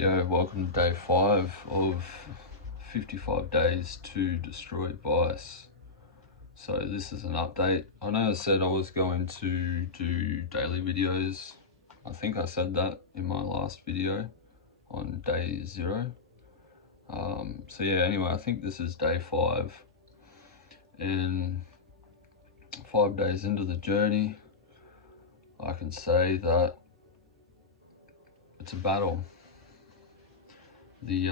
Yeah, welcome to day 5 of 55 days to destroy Vice. So this is an update. I know I said I was going to do daily videos. I think I said that in my last video on day 0. So yeah, anyway, I think this is day 5. And 5 days into the journey, I can say that it's a battle. The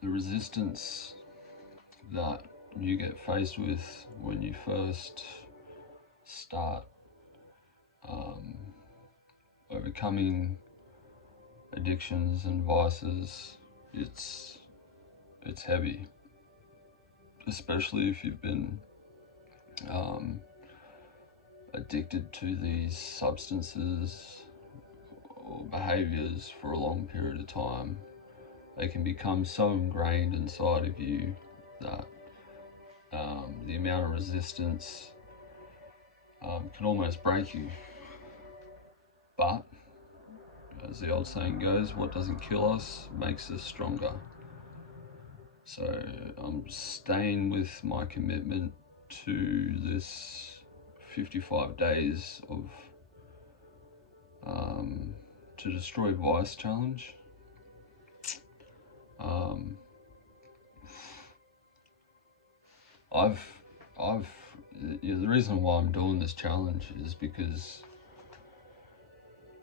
resistance that you get faced with when you first start overcoming addictions and vices, it's heavy, especially if you've been addicted to these substances or behaviors for a long period of time. They can become so ingrained inside of you that the amount of resistance can almost break you. But as the old saying goes, what doesn't kill us makes us stronger. So I'm staying with my commitment to this 55 days of to destroy vice challenge. The reason why I'm doing this challenge is because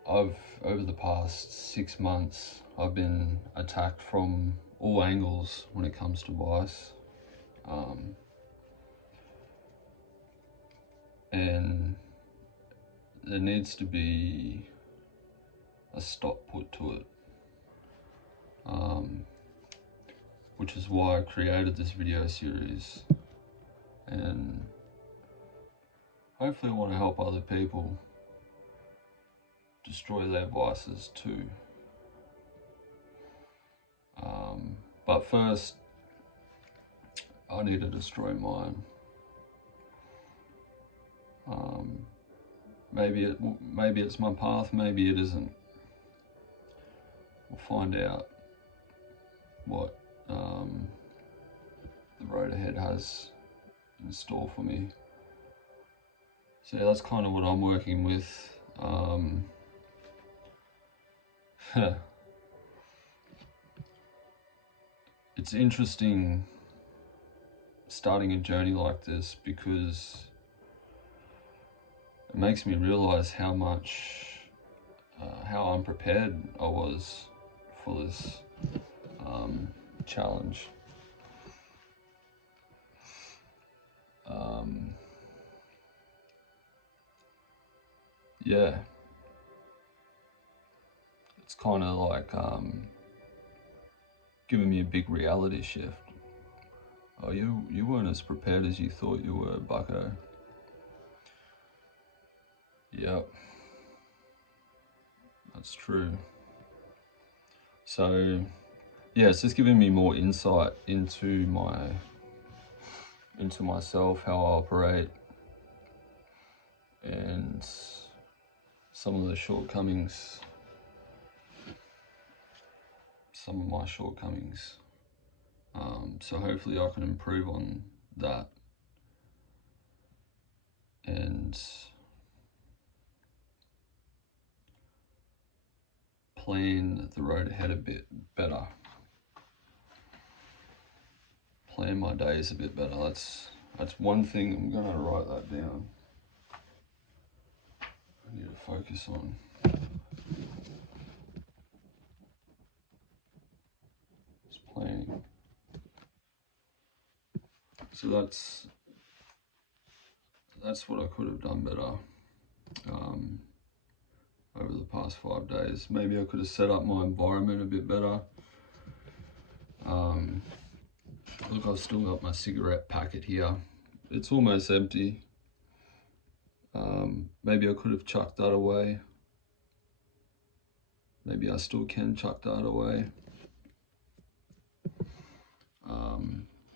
over the past 6 months, I've been attacked from all angles when it comes to vice. And there needs to be a stop put to it. Which is why I created this video series. And hopefully I want to help other people destroy their vices too. But first, I need to destroy mine. Maybe it's my path, maybe it isn't. We'll find out what the road ahead has in store for me. So yeah, that's kind of what I'm working with. It's interesting starting a journey like this because it makes me realize how unprepared I was for this challenge. Yeah, it's kind of like giving me a big reality shift. Oh, you weren't as prepared as you thought you were, bucko. Yep, that's true. So yeah, it's just giving me more insight into myself, how I operate, and some of my shortcomings. So hopefully I can improve on that and plan the road ahead a bit better. Plan my days a bit better. That's one thing. I'm gonna write that down. I need to focus on. It's planning. So that's what I could have done better over the past 5 days. Maybe I could have set up my environment a bit better. Look, I've still got my cigarette packet here. It's almost empty. Maybe I could have chucked that away. Maybe I still can chuck that away.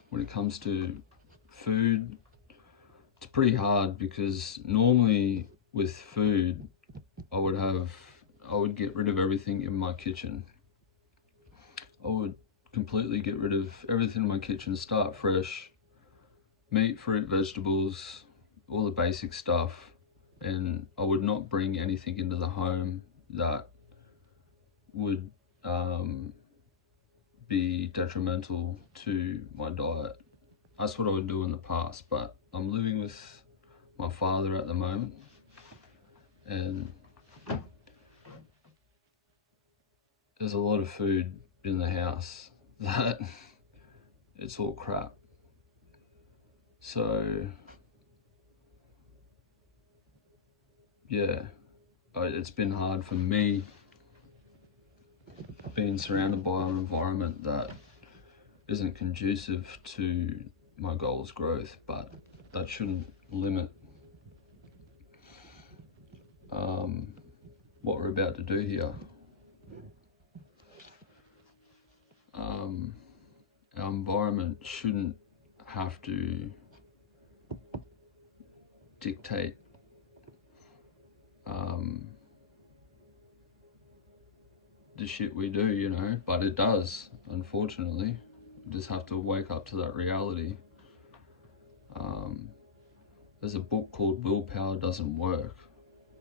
When it comes to food, it's pretty hard because normally with food, I would get rid of everything in my kitchen. I would completely get rid of everything in my kitchen, start fresh, meat, fruit, vegetables, all the basic stuff, and I would not bring anything into the home that would be detrimental to my diet. That's what I would do in the past, but I'm living with my father at the moment, and there's a lot of food in the house that it's all crap. So yeah, it's been hard for me being surrounded by an environment that isn't conducive to my goals growth, but that shouldn't limit what we're about to do here. Our environment shouldn't have to dictate the shit we do, you know, but it does, unfortunately. We just have to wake up to that reality. There's a book called Willpower Doesn't Work,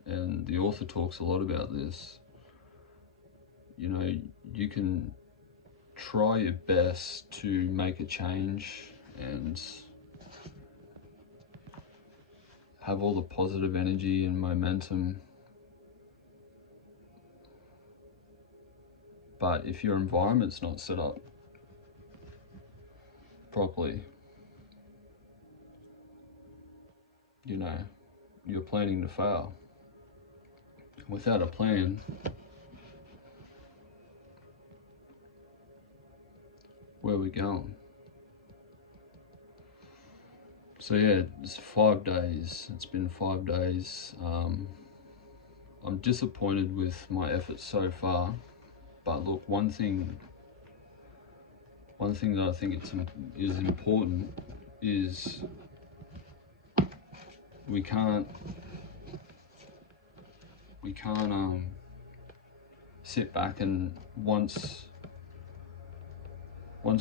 and the author talks a lot about this. You know, you can try your best to make a change and have all the positive energy and momentum, but if your environment's not set up properly, you know, you're planning to fail. Without a plan, where are we going? So yeah, it's 5 days. It's been 5 days. I'm disappointed with my efforts so far, but look, one thing that I think is important is we can't sit back and once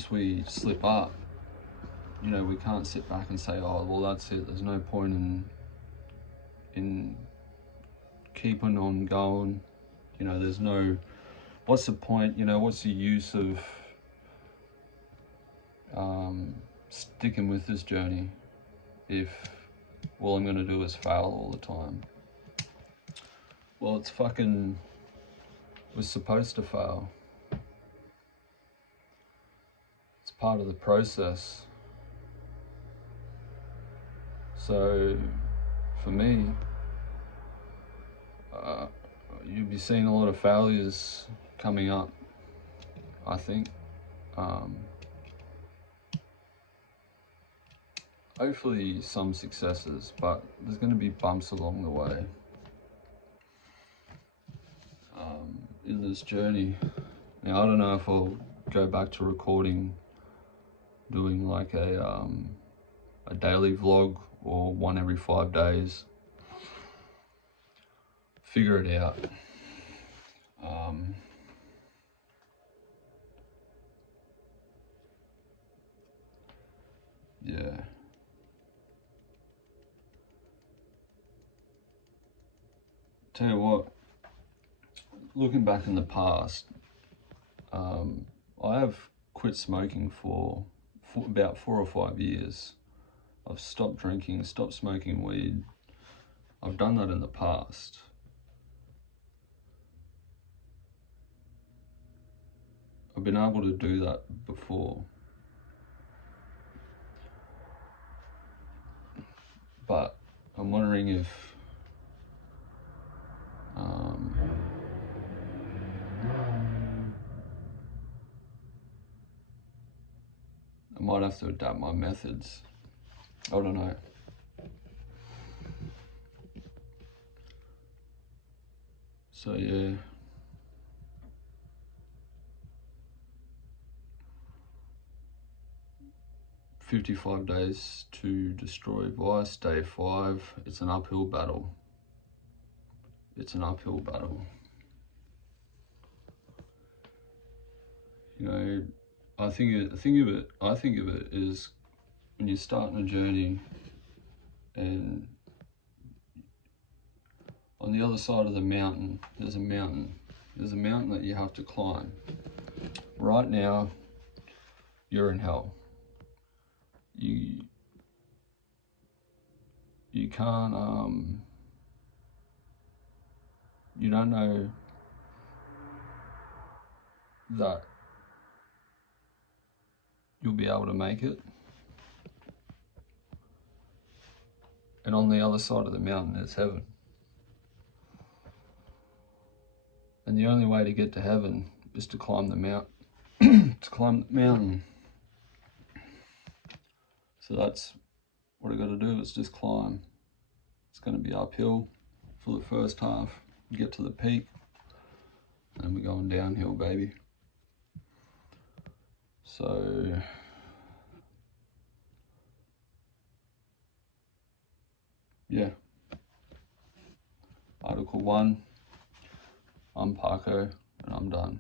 we slip up, you know, we can't sit back and say, oh well, that's it, there's no point in keeping on going, you know, there's no, what's the point, you know, what's the use of sticking with this journey if all I'm going to do is fail all the time? Well, we're supposed to fail. It's part of the process. So for me, you'll be seeing a lot of failures coming up, I think. Hopefully some successes, but there's going to be bumps along the way in this journey. Now, I don't know if I'll go back to recording, doing like a daily vlog or one every 5 days. Figure it out. Yeah. Tell you what, looking back in the past, I have quit smoking for about 4 or 5 years. I've stopped drinking, stopped smoking weed. I've done that in the past. I've been able to do that before. But I'm wondering if I might have to adapt my methods. I don't know. So yeah. "55 days to destroy vice," day 5. It's an uphill battle. it's an uphill battle. You know, I think of it as when you're starting a journey, and on the other side of the mountain, there's a mountain that you have to climb. Right now, you're in hell. You can't, you don't know that you'll be able to make it. And on the other side of the mountain is heaven. And the only way to get to heaven is to climb the mountain. So that's what I got to do, is just climb. It's going to be uphill for the first half. Get to the peak, and we're going downhill, baby. So yeah, Article 1, I'm Paco, and I'm done.